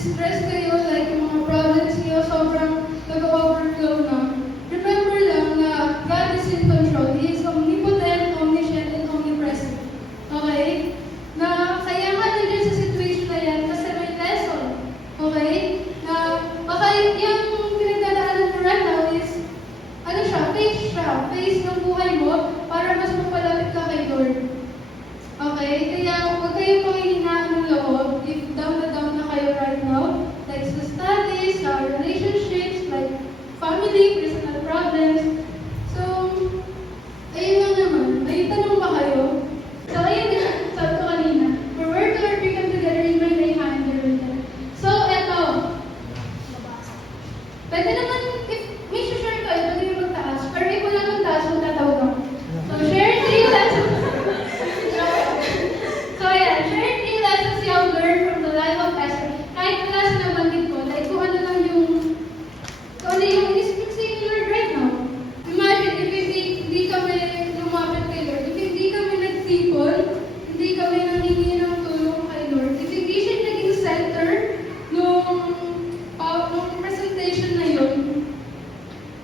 stress kayo, like yung mga problems niyo, sobrang nag-overflow na. Remember lang na God is in control. He is omnipotent, omniscient, and omnipresent. Okay? Na kaya nga nandiyan sa situation na yan kasi may lesson. Okay? Na baka yung pinagdadaanan mo right now is ano siya, phase ng buhay mo para mas mapalapit ka kay Lord. Okay? Kaya huwag kayong manghihinaan ng loob if down na kayo right now. Like sa studies, sa relationships, like family, personal problems. So, ayun lang naman. May tanong ba kayo? So, ayun din, sabi ko kanina. For where two or three come together in my name, I am there with them. So, eto. Pwede naman, if may share kayo, pwede yung magtaas. Pero if wala magtaas, magtatawag ako. So, share 3 lessons. So, yeah, share 3 lessons you have learned from the life of Esther. Kahit wala sa nabanggit ko, like kung ano lang yung in-speak sa yung Lord right now. Imagine, if hindi kami lumapit kay Lord, if hindi kami nagtipon, hindi kami nangingi ng tulong kay Lord, if hindi siya naging center nung presentation na yun,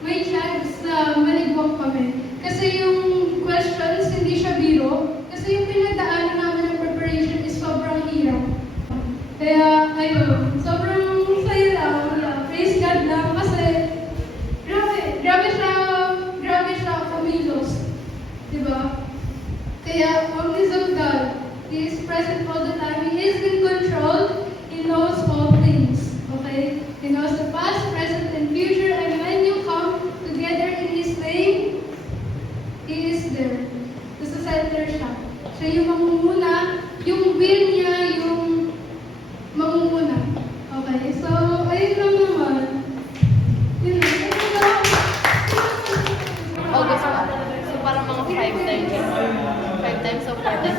may chance na maligwak kami. Kasi yung questions, hindi siya biro. Kasi yung pinagdaanan namin ng preparation is sobrang hirap. Kaya, ayun, sobrang saya lang. Praise God lang kasi grabe siya kumilos. Diba? Kaya, always of God, He is present all the time. He is in control. He knows all things. Okay? He knows the past, present, and future. And when you come together in His name, He is there. Sa center siya. Siya yung mamumuna, yung will niya, yung mamumuna. Okay? So, ayun lang naman. Yun lang. August pa. So, parang mga 5 times. 5 times o 4 times.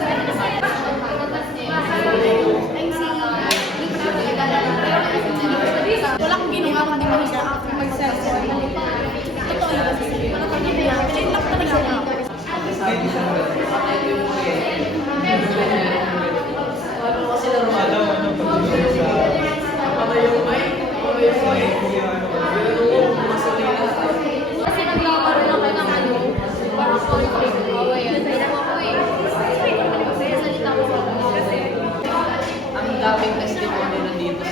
Wala akong ginawa kundi mag-cellphone. Totoo yun. Pinag lang talaga ako. Kasi narumadaw, Kasi naglalaro lang kayo ng ano, parang conflict. Ayan. Pero ako salita ko kasi ang daming testimony na dito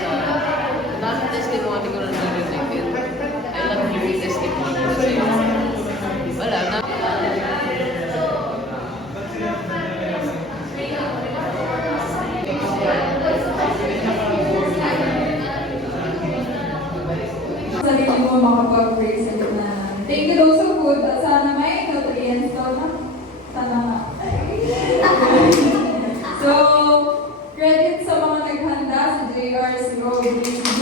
daming testimony ko na narinig. I love hearing testimony kasi wala na. Sarili mo makapag-praise sa gitna namin. Thank you those so good. At sana may nutrients daw na. Sana nga. So, credit sa mga naghanda, si JR, si Rob, si